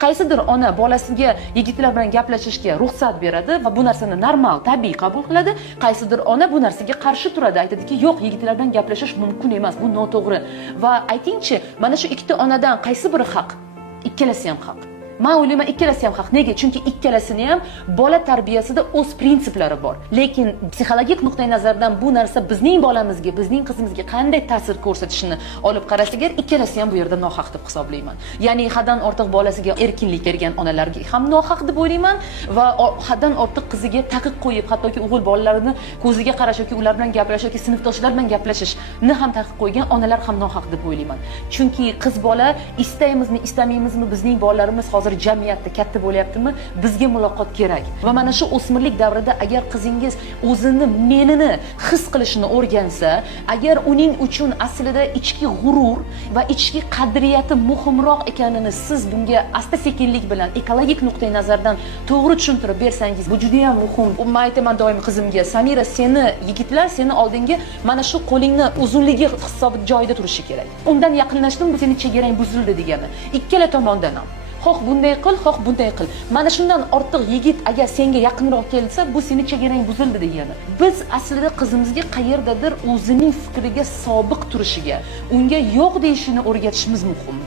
Qaysidir ona bolasiga yigitlar bilan gaplashishga ruxsat beradi va bu narsani normal, tabiiy qabul qiladi. Qaysidir ona bu narsaga qarshi turadi, aytadiki, yo'q, yigitlar bilan gaplashish mumkin emas, bu noto'g'ri. Va aytingchi, mana shu ikkita onadan qaysi biri haq? Ikkalasi ham haq. Men o'ylayman, ikkalasi ham haq. Nega? Chunki ikkalasini ham bola tarbiyasida o'z prinsiplari bor. Lekin psixologik nuqtai nazardan bu narsa bizning bolamizga, bizning qizimizga qanday ta'sir ko'rsatishini olib qarasak, ikkalasi ham bu yerda nohaq deb hisoblayman. Ya'ni haddan ortiq bolasiga erkinlik bergan onalarga ham nohaq deb o'ylayman va haddan ortiq qiziga taqiq qo'yib, hattoki o'g'il bolalarini ko'ziga qarash yoki ular bilan gaplashish yoki sinfdoshlar bilan gaplashishni ham taqiq qo'ygan onalar ham nohaq deb o'ylayman. Chunki qiz bola istaymizmi, istamaymizmi, bizning bolalarimiz hozir jamiyatda katta bo'lyaptimi, bizga muloqot kerak. Va mana shu o'smirlik davrida agar qizingiz o'zini, menini his qilishni o'rgansa, agar uning uchun aslida ichki g'urur va ichki qadriyati muhimroq ekanini siz bunga asta-sekinlik bilan ekologik nuqtai nazardan to'g'ri tushuntirib bersangiz, bu juda ham muhim. Men aytaman doim qizimga, Samira, seni yigitlar seni oldinga mana shu qo'lingni uzunligi hisobi joyida turishi kerak. Undan yaqinlashding, bu sening chegarang buzildi degani. Ikkala tomondan ham. Xoh bunday qil, xoh bunday qil. Mana shundan ortiq yigit agar senga yaqinroq kelsa, bu seni chegarang buzildi degani. Biz aslida qizimizga qayerdadir o'zining fikriga sobiq turishiga, unga yo'q deyishini o'rgatishimiz muhim.